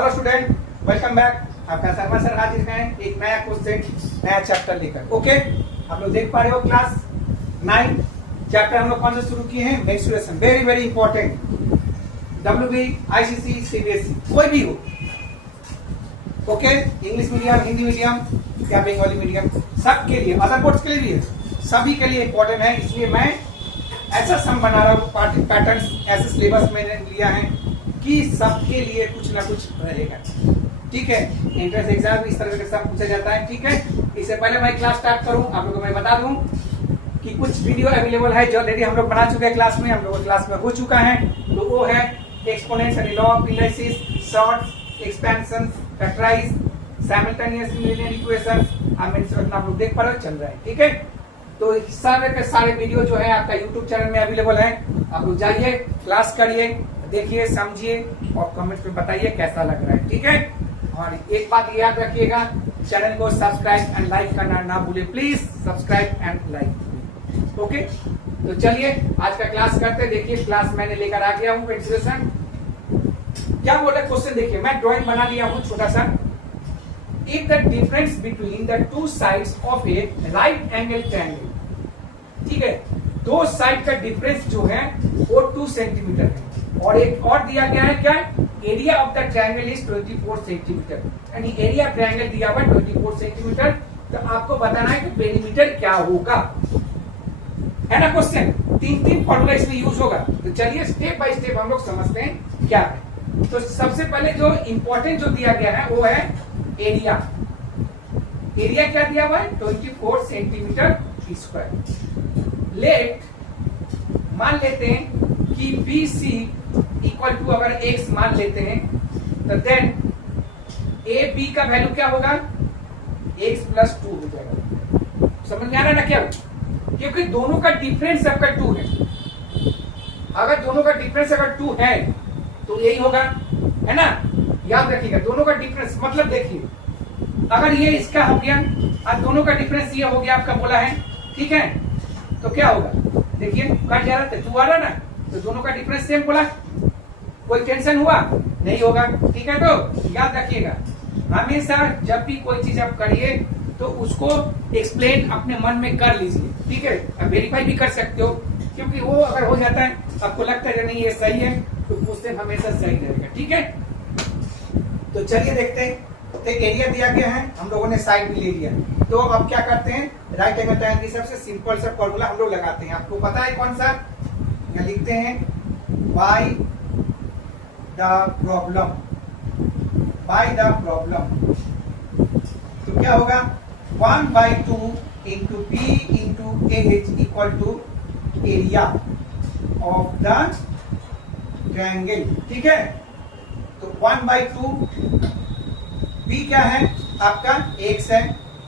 Hello student, welcome back. आपका Sharma sir हाजिर हैं एक नया क्वेश्चन, नया चैप्टर लेकर। ओके, आप लोग देख पा रहे हो क्लास 9 चैप्टर हम लोग कौन सा शुरू किए हैं? Menstruation. Very very important. WB, ICC, CBSE कोई भी हो, okay, English medium, Hindi medium या बंगाली मीडियम, सबके लिए, अदर बोर्ड्स के लिए भी है, सभी के लिए इंपॉर्टेंट है। इसलिए मैं ऐसा सम बना रहा हूँ, पैटर्न ऐसे सिलेबस मैंने लिया है कि सबके लिए कुछ ना कुछ रहेगा। ठीक है, एंट्रेंस एग्जाम इस तरह के सब पूछा जाता है। ठीक है, इससे पहले मैं क्लास स्टार्ट करूं, आप लोगों को मैं बता दूं कि कुछ वीडियो अवेलेबल है जो ऑलरेडी हम लोग बना चुके हैं क्लास में, हम लोग क्लास में हो चुका है। तो वो है exponents and law of analysis, surds, expansion, factorize, simultaneous linear equations, आप लोग देख पा रहे हो, चल रहा है। ठीक है, तो सारे के सारे वीडियो जो है आपका यूट्यूब चैनल में अवेलेबल है। आप लोग जाइए, क्लास करिए, देखिए, समझिए और कमेंट में बताइए कैसा लग रहा है। ठीक है, और एक बात याद रखिएगा, चैनल को सब्सक्राइब एंड लाइक करना ना भूले, please subscribe and like. Okay, तो चलिए आज का क्लास करते हैं। देखिए क्लास मैंने लेकर आ गया हूँ मेंस्ट्रुएशन। क्या बोला क्वेश्चन, देखिए मैं ड्राइंग बना लिया हूँ छोटा सा। If the difference between the two sides of A right angle triangle, ठीक है, दो साइड का डिफरेंस जो है वो 2 सेंटीमीटर है, और एक और दिया गया है क्या, area of the triangle is 24 centimetre, यानी एरिया ट्रायंगल दिया हुआ 24 सेंटीमीटर। तो आपको बताना है कि पेरीमीटर क्या होगा, है ना क्वेश्चन। 3 फॉर्मूला इसमें यूज होगा। तो चलिए स्टेप बाय स्टेप हम लोग समझते हैं क्या है। तो सबसे पहले जो इंपॉर्टेंट जो दिया गया है वो है एरिया। एरिया क्या दिया हुआ है, 24 सेंटीमीटर स्क्वायर। लेट मान लेते हैं कि BC इक्वल टू, अगर x मान लेते हैं तो देन AB का वैल्यू क्या होगा, x प्लस 2 हो जाएगा। समझ में आ रहा है ना क्या, क्योंकि दोनों का डिफरेंस आपका 2 है। अगर दोनों का डिफरेंस अगर 2 है तो यही होगा, है ना। याद रखिएगा, दोनों का डिफरेंस मतलब देखिए, अगर ये इसका हो गया और दोनों का डिफरेंस ये हो गया आपका बोला है, ठीक है, तो क्या होगा, देखिए कट जा रहा था, 2 आ रहा ना, तो दोनों का डिफरेंस सेम बोला, कोई टेंशन हुआ नहीं होगा। ठीक है, तो याद रखिएगा, हमेशा जब भी कोई चीज आप करिए तो उसको एक्सप्लेन अपने मन में कर लीजिए। ठीक है, आप वेरीफाई भी कर सकते हो, क्योंकि वो अगर हो जाता है आपको लगता है नहीं ये सही है, तो क्वेश्चन हमेशा सही रहेगा। ठीक है, तो चलिए देखते हैं। तो एरिया दिया गया है, हम लोगों ने साइड भी ले लिया, तो अब हम क्या करते हैं, राइट एंगल ट्रायंगल की सबसे सिंपल सा फॉर्मूला हम लोग लगाते हैं। आपको पता है कौन सा, या लिखते हैं by the problem, by the problem. तो क्या होगा, 1/2 into B into AH equal to area of the triangle. ठीक है, तो 1/2 B क्या है आपका, x है,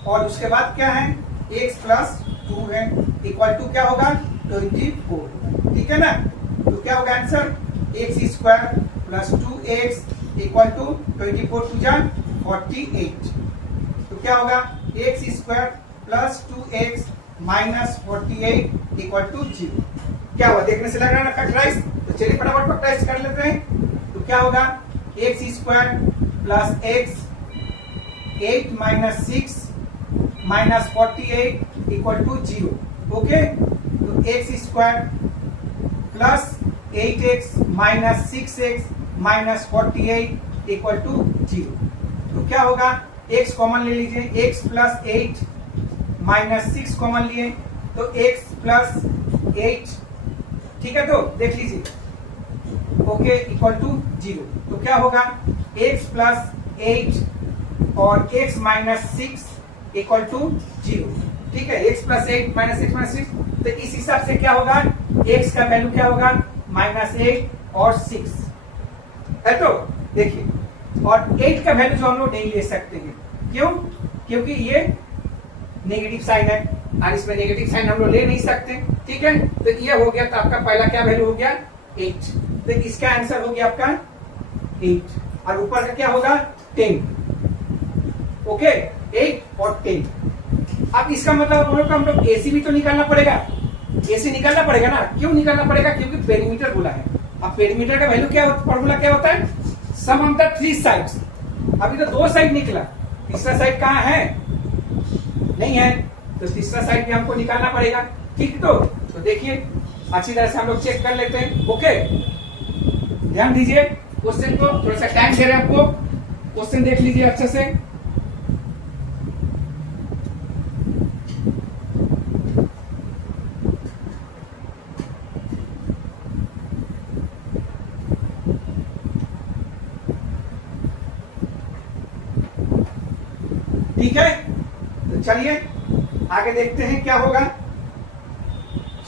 और उसके बाद क्या है, x प्लस 2 है, इक्वल टू क्या होगा, 24। ठीक है ना, तो क्या होगा answer, x square plus 2x equal to 24 टू जा 48। तो क्या होगा, x square plus 2x minus 48 equal to 0। क्या हुआ, देखने से लग रहा है ना फैक्टराइज, तो चलिए फटाफट फैक्टराइज कर लेते हैं। तो क्या होगा, x square plus x 8 minus 6 minus 48 equal to 0। Okay, तो x square plus 8x minus 6x minus 48 equal to 0। तो क्या होगा, x कॉमन ले लीजिए, x प्लस 8 माइनस 6 कॉमन लिए तो x प्लस 8। ठीक है, तो देख लीजिए, ओके, इक्वल टू 0। तो क्या होगा, x प्लस 8 और x माइनस 6 इक्वल टू 0। ठीक है, x प्लस 8 माइनस 6 माइनस 6, तो इस हिसाब से क्या होगा, x का वैल्यू क्या होगा, -8 और 6 है। तो देखिए, और 8 का वैल्यू जो हम लोग नहीं ले सकते हैं, क्यों, क्योंकि ये नेगेटिव साइन है और इसमें नेगेटिव साइन हम लोग ले नहीं सकते। ठीक है, तो ये हो गया, तो आपका पहला क्या वैल्यू हो गया, 8। तो इसका आंसर हो गया आपका 8, और ऊपर का क्या होगा, 10। ओके, 8 और 10। अब इसका मतलब हम लोग AC भी तो निकालना पड़ेगा, AC निकालना पड़ेगा ना। क्यों निकालना पड़ेगा, क्योंकि पेरीमीटर बोला है। अब पेरीमीटर का वैल्यू क्या, फॉर्मूला क्या होता है, सम ऑफ द 3 साइड्स। अभी तो 2 साइड निकला, तीसरा साइड कहाँ है? नहीं है, तो तीसरा साइड भी हमको निकालना पड़ेगा। ठीक, तो देखिए अच्छी तरह से हम लोग चेक कर लेते हैं। ओके, ध्यान दीजिए क्वेश्चन को, थोड़ा सा टाइम दे रहे हैं आपको, क्वेश्चन देख लीजिए अच्छे से। ठीक है, तो चलिए आगे देखते हैं क्या होगा।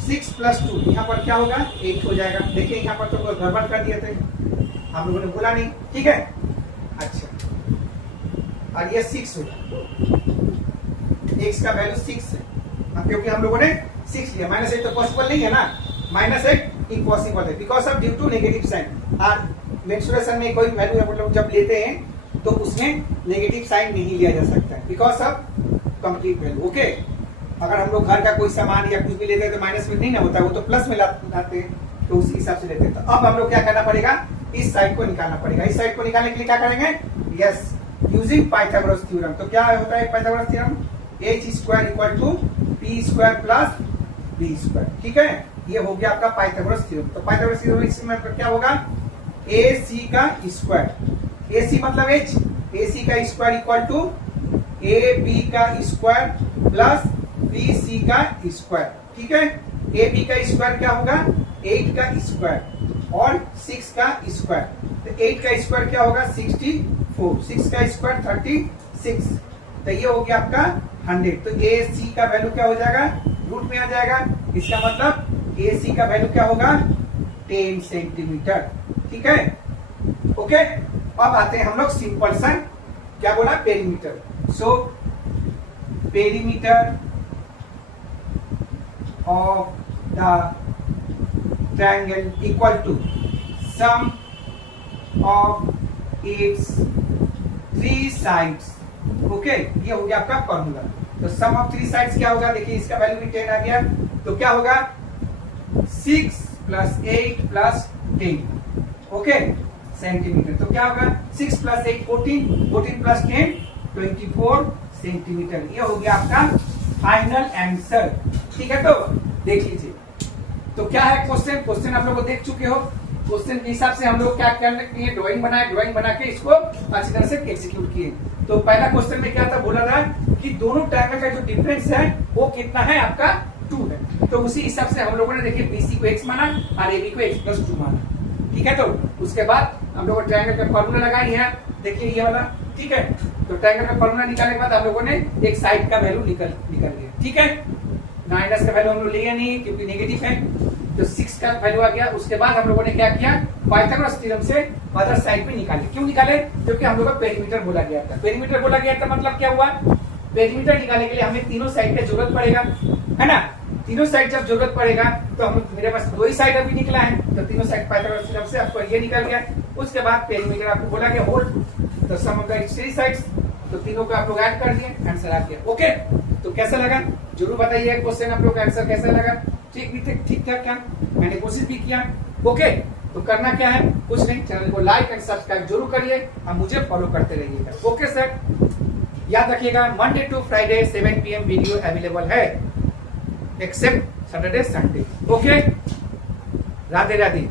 6 + 2 यहाँ पर क्या होगा? 8 हो जाएगा। देखिए यहाँ पर तो गड़बड़ कर दिए थे, हम लोगों ने बोला नहीं। ठीक है, अच्छा, और ये 6 होगा, x का वैल्यू 6 है, क्योंकि हम लोगों ने 6 लिया। -8 तो पॉसिबल नहीं है ना, -8 इम्पॉसिबल है because of due to negative sign. और मेंसुरेशन में कोई वैल्यू मतलब जब लेते हैं तो उसमें नेगेटिव साइन नहीं लिया जा सकता है because of complete value. Okay, अगर हम लोग घर का कोई सामान या कुछ भी लेते हैं तो माइनस में नहीं ना होता है, वो तो प्लस में लाते हैं, तो उसी हिसाब से लेते हैं। तो अब हम लोग क्या करना पड़ेगा? इस साइड को निकालना पड़ेगा। इस साइड को निकालने के लिए क्या करेंगे? Yes, using Pythagoras theorem. तो क्या होता है Pythagoras theorem? h² = p² + b²। ठीक है, ये हो गया आपका पाइथागोरस थ्योरम। तो पाइथागोरस थ्योरम इसमें क्या होगा? ac का स्क्वायर, ac मतलब h, ac का स्क्वायर = ab का स्क्वायर प्लस bc का स्क्वायर। ठीक है, ab का स्क्वायर क्या होगा? 8 का स्क्वायर और 6 का स्क्वायर। तो 8 का स्क्वायर क्या होगा? 64, 6 का स्क्वायर 36, तो ये हो गया आपका 100। तो ac का वैल्यू क्या हो जाएगा? रूट में आ जाएगा। इसका मतलब ac का वैल्यू क्या होगा? 10 सेंटीमीटर। ठीक है, ओके। अब आते हैं हम लोग सिंपल सा, क्या बोला? Perimeter. So perimeter of the triangle equal to sum of its 3 sides। Okay, ये हो गया आपका फॉर्मूला। तो सम ऑफ 3 साइड्स क्या होगा? देखिए इसका वैल्यू भी 10 आ गया, तो क्या होगा? 6 + 8 + 10 ओके सेंटीमीटर। तो क्या होगा? 6 + 8 14, 14 + 10 24 सेंटीमीटर। ये हो गया आपका फाइनल आंसर। ठीक है, तो देख लीजिए। तो क्या है क्वेश्चन आप लोग देख चुके हो। क्वेश्चन के हिसाब से हम लोग क्या करने के लिए ड्राइंग बनाए, ड्राइंग बना के इसको अच्छी तरह से एग्जीक्यूट किए। तो पहला क्वेश्चन में क्या था? बोला था कि दोनों ट्रायंगल का जो डिफरेंस है वो कितना है? आपका 2 है। तो उसी हिसाब से हम लोगों ने देखिए BC को x माना और AB को x + 2 माना। ठीक है, तो उसके बाद हम लोगों ने ट्रायंगल का फॉर्मूला लगाई है, देखिए ये वाला। ठीक है, तो ट्रायंगल का फॉर्मूला निकालने के बाद हम लोगों ने एक साइड का वैल्यू निकल गया। ठीक है, माइनस का वैल्यू हम लोग लिया नहीं क्योंकि नेगेटिव है, तो 6 का वैल्यू आ गया। उसके बाद हम लोगों ने क्या किया? पाइथागोरस थ्योरम से अदर साइड में निकाले। क्यों निकाले? क्योंकि हम लोग को पेरीमीटर बोला गया था। पेरीमीटर बोला गया था मतलब क्या हुआ? पेरीमीटर निकालने के लिए हमें तीनों साइड का जरूरत पड़ेगा, है ना। तीनों साइड जब जरूरत पड़ेगा तो हम मेरे पास 2 ही साइड अभी निकला है, तो तीनों साइड पाइथागोरस थ्योरम से आपको ये निकल गया। उसके बाद पेरीमीटर आपको बोला गया होल, तो सम ऑफ द 3 साइड्स, तो तीनों को आप लोग ऐड कर दिए, आंसर आ गया। ओके, तो कैसा लगा जरूर बताइए। क्वेश्चन आप लोग का आंसर कैसा लगा? ठीक ठाक क्या? मैंने कोशिश भी किया। ओके, तो करना क्या है? कुछ नहीं, चैनल को लाइक एंड सब्सक्राइब जरूर करिए और मुझे फॉलो करते रहिएगा। ओके सर, याद रखिएगा Monday to Friday 7 PM video available है, except Saturday Sunday. Okay, Radhe Radhe.